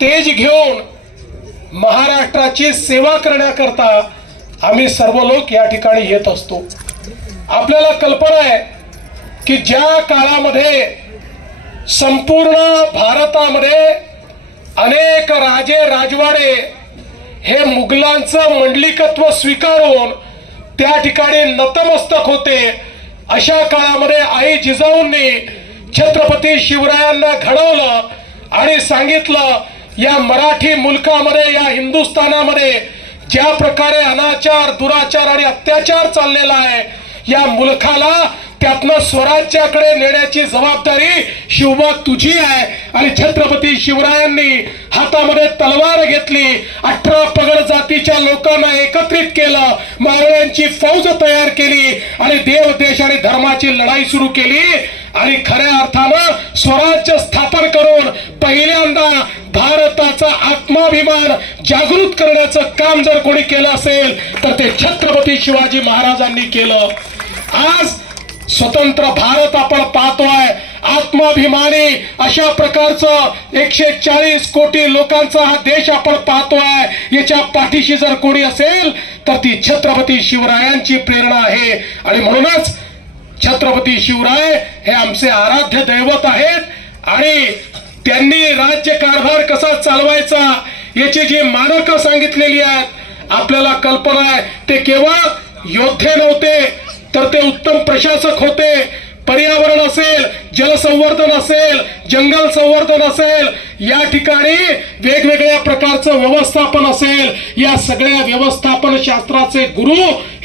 तेज घेऊन महाराष्ट्राची सेवा करण्याकरता आम्ही सर्व लोक या ठिकाणी येत असतो आपल्याला कल्पना आहे की ज्या काळामध्ये संपूर्ण भारतामध्ये अनेक राजे राजवाडे हे मुघलांचं मंडलिकत्व स्वीकारून त्या ठिकाणी नतमस्तक होते अशा काळामध्ये आई जिजाऊंनी छत्रपती शिवरायांना घडवलं आणि सांगितलं या मराठी मुलकामध्ये या हिंदुस्थानामध्ये ज्या प्रकारे अनाचार दुराचार आणि अत्याचार चाललेला आहे या मुलखाला त्यातनं स्वराज्याकडे नेण्याची जबाबदारी शिवबा तुझी आहे आणि छत्रपती शिवरायांनी हातामध्ये तलवार घेतली अठरा पगड जातीच्या लोकांना एकत्रित केलं मावळ्यांची फौज तयार केली आणि देव देश आणि धर्माची लढाई सुरू केली आणि खऱ्या अर्थानं स्वराज्य स्थापन जागृत करण्याचं काम जर कोणी केलं असेल तर ते छत्रपती शिवाजी महाराजांनी केलं आज स्वतंत्र भारत आपण पाहतोय आत्माभिमानी अशा प्रकारचं एकशे चाळीस कोटी लोकांचा हा देश आपण पाहतोय याच्या पाठीशी जर कोणी असेल तर ती छत्रपती शिवरायांची प्रेरणा आहे आणि म्हणूनच छत्रपती शिवराय हे आमचे आराध्य दैवत आहेत आणि त्यांनी राज्यकारभार कसा चालवायचा याचे जे मानक सांगितलेली आहेत आपल्याला कल्पना आहे ते केवळ योद्धे नव्हते तर ते उत्तम प्रशासक होते पर्यावरण असेल जलसंवर्धन असेल जंगल संवर्धन असेल या ठिकाणी वेगवेगळ्या प्रकारचं व्यवस्थापन असेल या सगळ्या व्यवस्थापन शास्त्राचे गुरु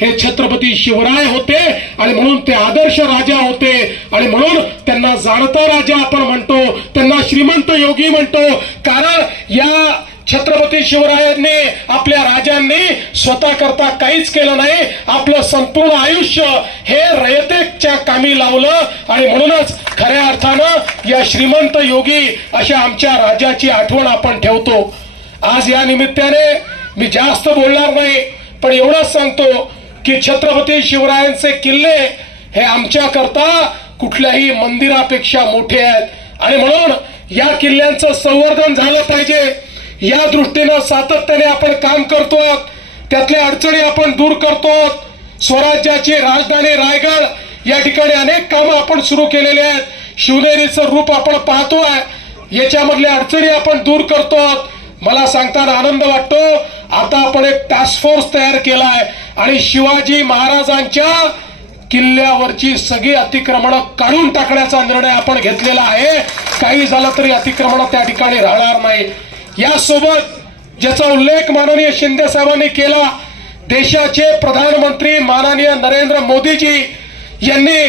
हे छत्रपती शिवराय होते आणि म्हणून ते आदर्श राजा होते आणि म्हणून त्यांना जाणता राजा आपण म्हणतो त्यांना श्रीमंत योगी म्हणतो कारण या छत्रपती शिवरायांनी आपल्या राजांनी स्वतः करता काहीच केलं नाही आपलं संपूर्ण आयुष्य हे रयतेच्या कामी लावलं आणि म्हणूनच खऱ्या अर्थानं या श्रीमंत योगी अशा आमच्या राजाची आठवण आपण ठेवतो आज या निमित्ताने मी जास्त बोलणार नाही पण एवढंच सांगतो की छत्रपती शिवरायांचे किल्ले हे आमच्याकरता कुठल्याही मंदिरापेक्षा मोठे आहेत आणि म्हणून या किल्ल्यांचं संवर्धन झालं पाहिजे या दृष्टीनं सातत्याने आपण काम करतो त्यातल्या अडचणी आपण दूर करतो स्वराज्याची राजधानी रायगड या ठिकाणी अनेक कामं आपण सुरू केलेले आहेत शिवनेरीचं रूप आपण पाहतोय याच्यामधल्या अडचणी आपण दूर करतो मला सांगताना आनंद वाटतो आता आपण एक टास्क फोर्स तयार केलाय आणि शिवाजी महाराजांच्या किल्ल्यावरची सगळी अतिक्रमण काढून टाकण्याचा निर्णय आपण घेतलेला आहे काही झालं तरी अतिक्रमण त्या ठिकाणी राहणार नाही यासोबत ज्याचा उल्लेख माननीय शिंदे साहेबांनी केला देशाचे प्रधानमंत्री माननीय नरेंद्र मोदीजी यांनी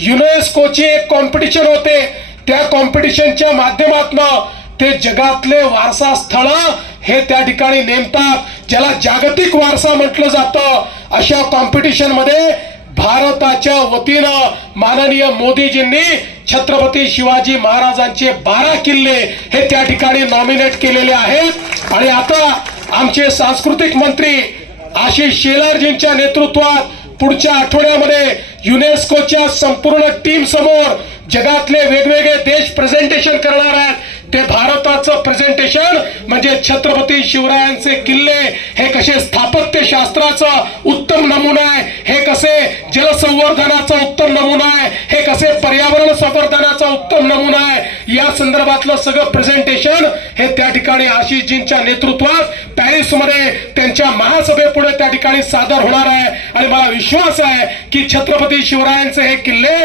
युनेस्कोची एक कॉम्पिटिशन होते त्या कॉम्पिटिशनच्या माध्यमातून ते जगातले वारसा स्थळ हे त्या ठिकाणी नेमतात ज्याला जागतिक वारसा म्हटलं जातं अशा कॉम्पिटिशनमध्ये भारताच्या वतीनं माननीय मोदीजींनी छत्रपती शिवाजी महाराजांचे बारा किल्ले हे त्या ठिकाणी नॉमिनेट केलेले आहेत आणि आता आमचे सांस्कृतिक मंत्री आशिष शेलारजींच्या नेतृत्वात पुढच्या आठवड्यामध्ये युनेस्कोच्या संपूर्ण टीम समोर जगातले वेगवेगळे देश प्रेझेंटेशन करणार आहेत ते भारताचं प्रेझेंटेशन म्हणजे छत्रपती शिवरायांचे किल्ले हे कसे स्थापत्यशास्त्राचं उत्तम नमुना आहे हे कसे जलसंवर्धनाचं उत्तम नमुना आहे हे कसे पर्यावरण संवर्धनाचा उत्तम नमुना आहे या संदर्भातलं सगळं प्रेझेंटेशन हे त्या ठिकाणी आशिषजींच्या नेतृत्वात पॅरिसमध्ये त्यांच्या महासभेपुढे त्या ठिकाणी सादर होणार आहे आणि मला विश्वास आहे की छत्रपती शिवरायांचे हे किल्ले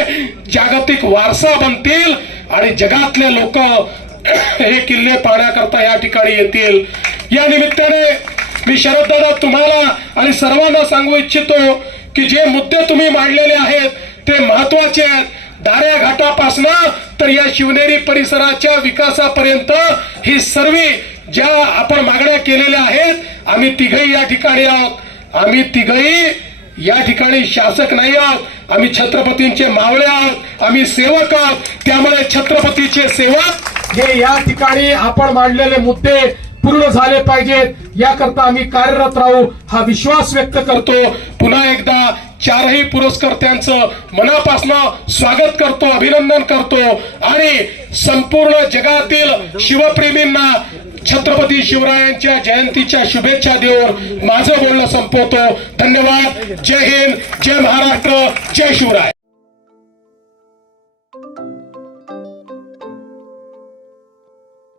जागतिक वारसा बनतील आणि जगातले लोक हे किल्ले पाहण्याकरता या ठिकाणी येतील या निमित्ताने मी शरददादा तुम्हाला आणि सर्वांना सांगू इच्छितो की जे मुद्दे तुम्ही मांडलेले आहेत ते महत्वाचे आहेत दाऱ्या घाटापासनं तर या शिवनेरी परिसराच्या विकासापर्यंत ही सर्व ज्या आपण मागण्या केलेल्या आहेत आम्ही तिघही या ठिकाणी आहोत आम्ही तिघही या ठिकाणी शासक नाही आहोत आम्ही छत्रपतींचे मावळे आहोत आम्ही सेवक आहोत त्यामुळे छत्रपतीचे सेवक हे या ठिकाणी आपण मांडलेले मुद्दे पूर्ण झाले पाहिजेत याकरता आम्ही कार्यरत राहू हा विश्वास व्यक्त करतो पुन्हा एकदा चारही पुरस्कर्त्यांचं मनापासनं स्वागत करतो अभिनंदन करतो आणि संपूर्ण जगातील शिवप्रेमींना छत्रपती शिवरायांच्या जयंतीच्या शुभेच्छा देऊन माझं बोलणं संपवतो धन्यवाद जय हिंद जय महाराष्ट्र जय शिवराय